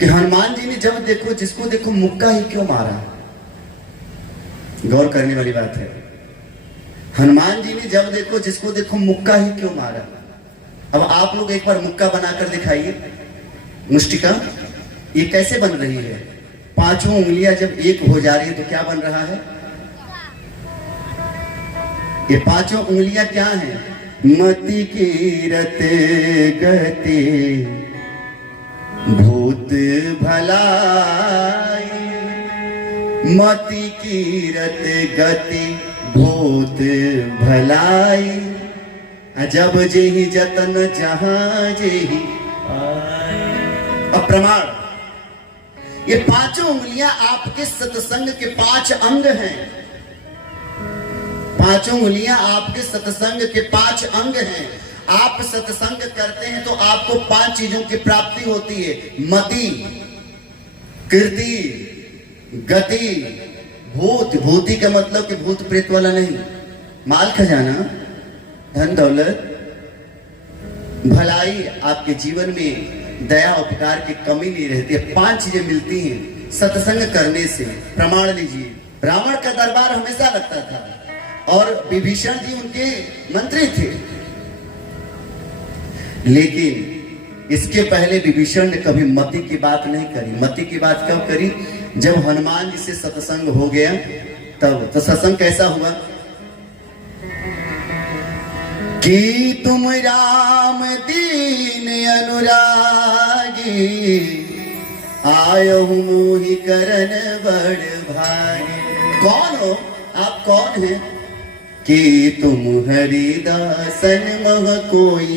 कि हनुमान जी ने जब देखो जिसको देखो मुक्का ही क्यों मारा। गौर करने वाली बात है। हनुमान जी ने जब देखो जिसको देखो मुक्का ही क्यों मारा। अब आप लोग एक बार मुक्का बनाकर दिखाइए। मुष्टिका ये कैसे बन रही है? पांचों उंगलियां जब एक हो जा रही है तो क्या बन रहा है? ये पांचों उंगलियां क्या हैं? मति कीरत गति भूत भलाई, मति कीरत गति भूत भलाई, जब जेहि जतन जहां जेहि अप्रमाण। ये पांचों उंगलियां आपके सत्संग के 5 अंग हैं। पांचों उंगलियां आपके सत्संग के 5 अंग हैं। आप सत्संग करते हैं तो आपको 5 चीजों की प्राप्ति होती है। मति, कीर्ति, गति, भूत। भूति का मतलब कि भूत प्रेत वाला नहीं, माल खजाना, धन दौलत, भलाई। आपके जीवन में दया उपकार की कमी नहीं रहती है। 5 चीजें मिलती हैं सत्संग करने से। प्रमाण लीजिए। रावण का दरबार हमेशा लगता था और विभीषण जी उनके मंत्री थे, लेकिन इसके पहले विभीषण ने कभी मति की बात नहीं करी। मति की बात कब करी? जब हनुमान जी से सत्संग हो गया तब। तो सत्संग कैसा हुआ कि तुम राम दीन अनुरागी, आयो मोहि करन बड़ भारी। कौन हो आप? कौन है? कि तुम हरिदासन मह कोई,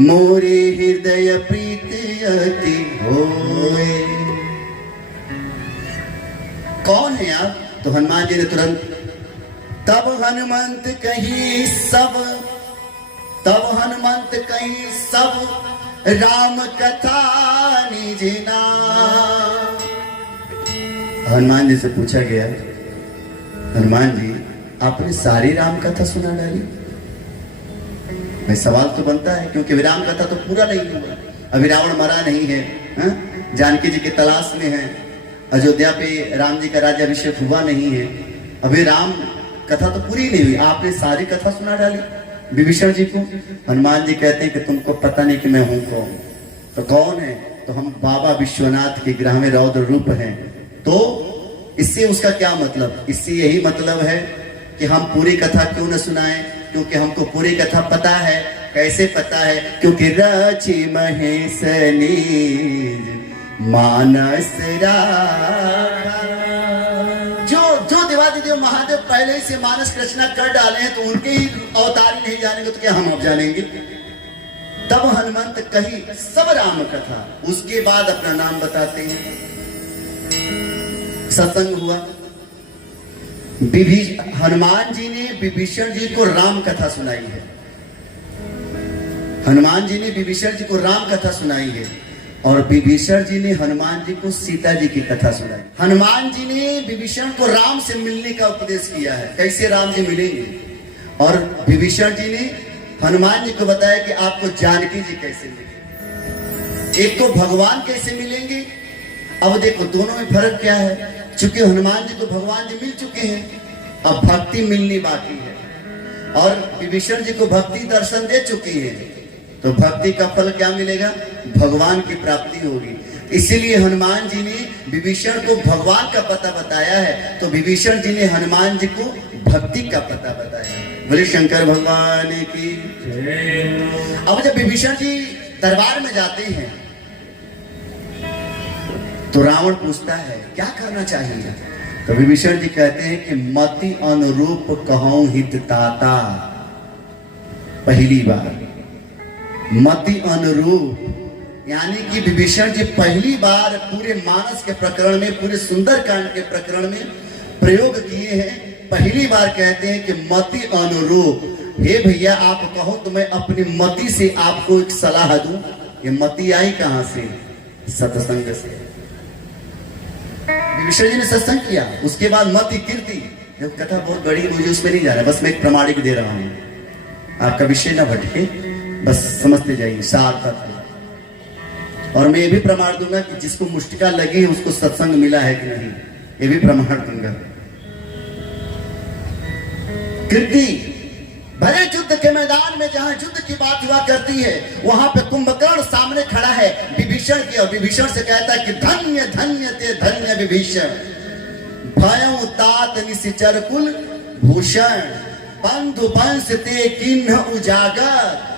मोरे हृदय प्रीत अति होए। कौन है आप? तो हनुमान जी ने तुरंत तब हनुमंत कही सब, तब हनुमंत कही सब, राम कथा निज नाम। हनुमान जी से पूछा गया, हनुमान जी आपने सारी राम कथा सुना डाली? भाई सवाल तो बनता है, क्योंकि राम कथा तो पूरा नहीं हुआ। अभी रावण मरा नहीं है, जानकी जी की तलाश में है, अयोध्या पे राम जी का राज्याभिषेक हुआ नहीं है, अभी राम कथा तो पूरी नहीं हुई। आपने सारी कथा सुना डाली विभीषण जी को। हनुमान जी कहते हैं कि तुमको पता नहीं कि मैं हूं कौन। तो कौन है? तो हम बाबा विश्वनाथ के ग्राम में रौद्र रूप हैं। तो इससे उसका क्या मतलब? इससे यही मतलब है कि हम पूरी कथा क्यों न सुनाएं, क्योंकि हमको पूरी कथा पता है। कैसे पता है? क्योंकि रचि महेश नीज मानस राखा। जो देवादिदेव महादेव पहले से मानस रचना कर डाले हैं, तो उनके ही अवतार नहीं जानेंगे तो क्या हम अब जानेंगे? तब हनुमंत कही सब राम कथा। उसके बाद अपना नाम बताते हैं। सत्संग हुआ। हनुमान जी ने विभीषण जी को राम कथा सुनाई है। हनुमान जी ने विभीषण जी को राम कथा सुनाई है और विभीषण जी ने हनुमान जी को सीता जी की कथा सुनाई। हनुमान जी ने विभीषण को राम से मिलने का उपदेश किया है, कैसे राम जी मिलेंगे। और विभीषण जी ने हनुमान जी को बताया कि आपको जानकी जी कैसे मिलेंगे, एक तो भगवान कैसे मिलेंगे। अब देखो दोनों में फर्क क्या है। चूंकि हनुमान जी को भगवान जी मिल चुके हैं, अब भक्ति मिलनी बाकी है। और विभीषण जी को भक्ति दर्शन दे चुके हैं, तो भक्ति का फल क्या मिलेगा? भगवान की प्राप्ति होगी। इसीलिए हनुमान जी ने विभीषण को भगवान का पता बताया है, तो विभीषण जी ने हनुमान जी को भक्ति का पता बताया। बोले शंकर भगवान की। अब जब विभीषण जी दरबार में जाते हैं तो रावण पूछता है क्या करना चाहिए। तो विभीषण जी कहते हैं कि मति अनुरूप कहूं हित ताता। पहली बार मति अनुरूप, यानी कि विभीषण जी पहली बार पूरे मानस के प्रकरण में, पूरे सुंदरकांड के प्रकरण में प्रयोग किए हैं। पहली बार कहते हैं कि मति अनुरूप। हे भैया आप कहो तो मैं अपनी मति से आपको एक सलाह दूं। ये मति आई कहां से? सत्संग से। विभीषण जी ने सत्संग किया, उसके बाद मति कीर्ति। कथा बहुत बड़ी, मुझे उसमें नहीं जा रहा, बस मैं एक प्रमाणिक दे रहा हूं, आपका विषय ना भटके, बस समझते जाइए सार्थक। और मैं ये भी प्रमाण दूंगा कि जिसको मुष्टिका लगी है उसको सत्संग मिला है कि नहीं, ये भी प्रमाण दूंगा। कीर्ति भले युद्ध के मैदान में जहां युद्ध की बात हुआ करती है वहां पे कुंभकर्ण सामने खड़ा है विभीषण की, और विभीषण से कहता है कि धन्य धन्य ते धन्य विभीषण, भयं तात निशिचर कुल भूषण, बंधु वंश ते किन्ह उजागर।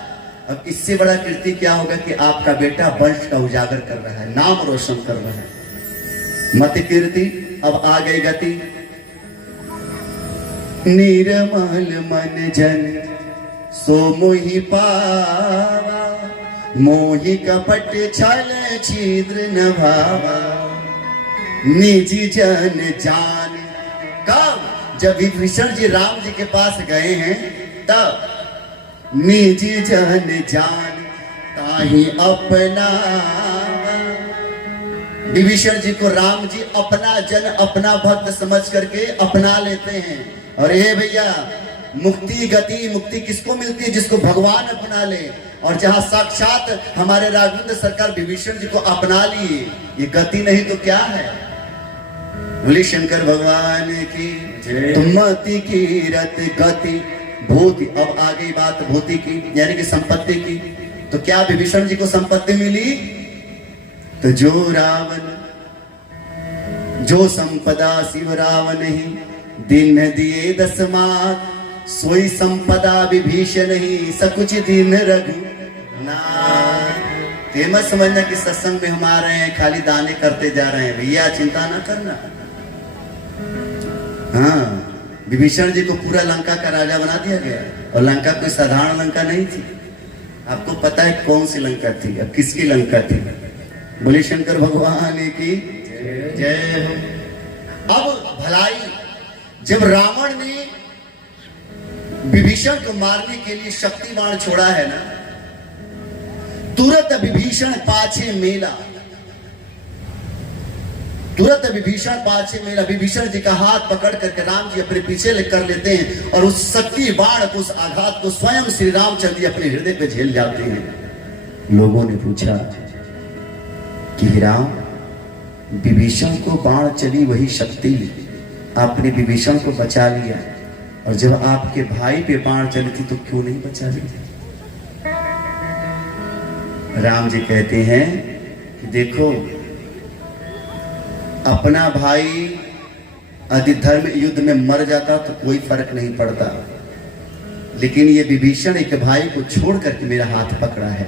अब इससे बड़ा कीर्ति क्या होगा कि आपका बेटा वंश का उजागर कर रहा है, नाम रोशन कर रहा है। मत कीर्ति। अब आ गई गति। निर्मल मन जन सो मोहि पावा, मोहि कपट छल छिद्र न भावा, निज जन जान। कब? जब विभीषण जी राम जी के पास गए हैं तब निज जन जान ताहि अपना। विभीषण जी को राम जी अपना जन, अपना भक्त समझ करके अपना लेते हैं। और ये भैया मुक्ति गति, मुक्ति किसको मिलती है? जिसको भगवान अपना ले। और जहां साक्षात हमारे राघवेंद्र सरकार विभीषण जी को अपना लिए, ये गति नहीं तो क्या है? बोले शंकर भगवान की जय। मति की रत गति भूति। अब आ गई बात भूति की, यानी कि संपत्ति की। तो क्या विभीषण जी को संपत्ति मिली? तो जो रावण, जो संपदा शिव रावण ही, दिन दिए 10 मात, सोई संपदा विभीषण ही, सकुच दिन रघु नाथ। ये मत समझना कि सत्संग में हम आ रहे हैं खाली दाने करते जा रहे हैं, भैया चिंता ना करना। हाँ, विभीषण जी को पूरा लंका का राजा बना दिया गया, और लंका कोई साधारण लंका नहीं थी। आपको पता है कौन सी लंका थी, अब किसकी लंका थी? बोले शंकर भगवान की जय हो। अब भलाई, जब रावण ने विभीषण को मारने के लिए शक्ति बाण छोड़ा है ना, तुरंत विभीषण पाछे मेला, तुरंत विभीषण पाछे मेला। विभीषण जी का हाथ पकड़ करके राम जी अपने पीछे कर लेते हैं, और उस शक्ति बाण को, उस आघात को स्वयं श्री रामचंद्र जी अपने हृदय पे झेल जाते हैं। लोगों ने पूछा कि राम, विभीषण को बाण चली वही शक्ति, आपने विभीषण को बचा लिया, और जब आपके भाई पे बाण चली थी तो क्यों नहीं बचा लिया? राम जी कहते हैं कि देखो, अपना भाई यदि धर्म युद्ध में मर जाता तो कोई फर्क नहीं पड़ता, लेकिन ये विभीषण एक भाई को छोड़ करके मेरा हाथ पकड़ा है।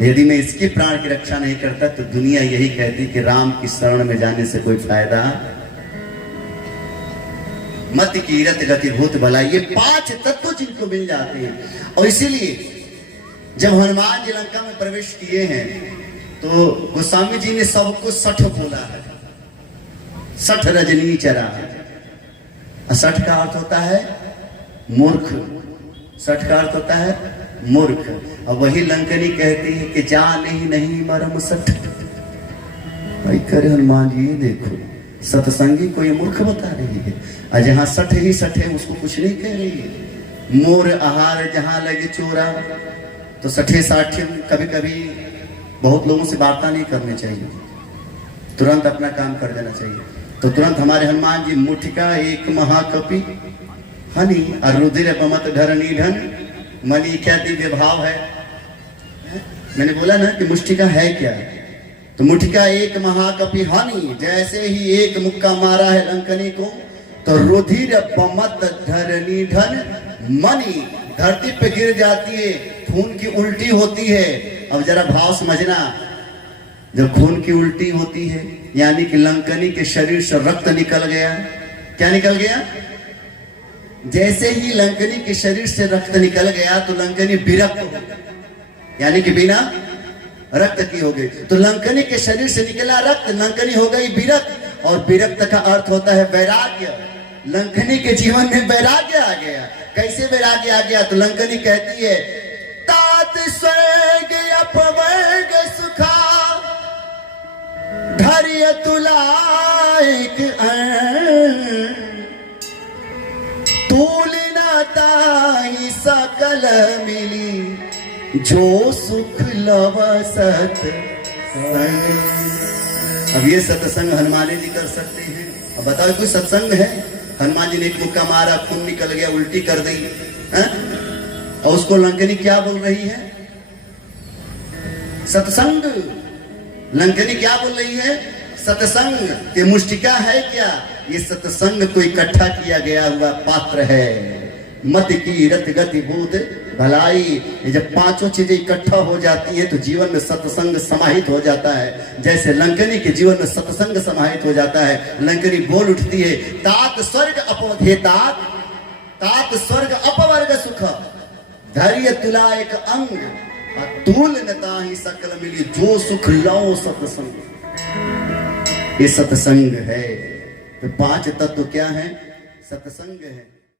यदि मैं इसके प्राण की रक्षा नहीं करता तो दुनिया यही कहती कि राम की शरण में जाने से कोई फायदा। मत कीरत गति भूत भलाई, ये 5 तत्व जिनको मिल जाते हैं। और इसीलिए जब हनुमान जी लंका में प्रवेश किए हैं तो गोस्वामी जी ने सबको 60 बोला है, 60 रजनी चरा। 60 का अर्थ होता है मूर्ख, 60 का अर्थ होता है मूर्ख। और वही लंकनी कहती है कि जाने ही नहीं मरम 60। भाई करे हनुमान जी, ये देखो सत्संगी को ये मूर्ख बता रही है, और जहां 60 ही 60 है उसको कुछ नहीं कह रही है। मोर आहार जहां लगे चोरा, तो 60 कभी कभी बहुत लोगों से वार्ता नहीं करनी चाहिए, तुरंत अपना काम कर देना चाहिए। तो तुरंत हमारे हनुमान जी मुठिका एक महाकपि हनी, और रुधिर पमत धरनी धन मनी। क्या दिव्य भाव है। मैंने बोला ना कि मुष्टिका है क्या, तो मुठिका एक महाकपि हनी, जैसे ही एक मुक्का मारा है लंकनी को, तो रुधिर पमत धरनी धन मनी, धरती पे गिर जाती है, खून की उल्टी होती है। अब जरा भाव समझना, जब खून की उल्टी होती है यानी कि लंकनी के शरीर से रक्त निकल गया। क्या निकल गया? जैसे ही लंकनी के शरीर से रक्त निकल गया तो लंकनी विरक्त हो गई, यानी कि बिना रक्त की हो गई। तो लंकनी के शरीर से निकला रक्त, लंकनी हो गई विरक्त, और विरक्त का अर्थ होता है वैराग्य। लंकनी के जीवन में वैराग्य आ गया। कैसे वैराग्य आ गया? तो लंकनी कहती है, तात स्वर्ग अपवर्ग सुखा धैर्य तुलाइक तुलना ताई सकल मिली, जो सुख लवसत अब ये सत्संग हनुमान जी कर सकते हैं। अब बताओ कोई सत्संग है? हनुमान जी ने एक मुक्का मारा, खून निकल गया, उल्टी कर दी है? और उसको लंकनी क्या बोल रही है? सत्संग। लंकनी क्या बोल रही है? सत्संग। ये मुष्टिका है क्या? ये सत्संग को इकट्ठा किया गया हुआ पात्र है। मत की रत गति बोध भलाई। ये जब पांचों चीजें इकट्ठा हो जाती है तो जीवन में सत्संग समाहित हो जाता है। जैसे लंकनी के जीवन में सत्संग समाहित हो जाता है। लंकनी बोल उठती है, तात स्वर्ग अपवधे तात स्वर्ग अपवर्ग सुख धैर्य तुला एक अंग तूल नता ही सकल मिली जो सुख लो सत्संग। ये सत्संग है। तो पांच तत्व क्या है? सत्संग है।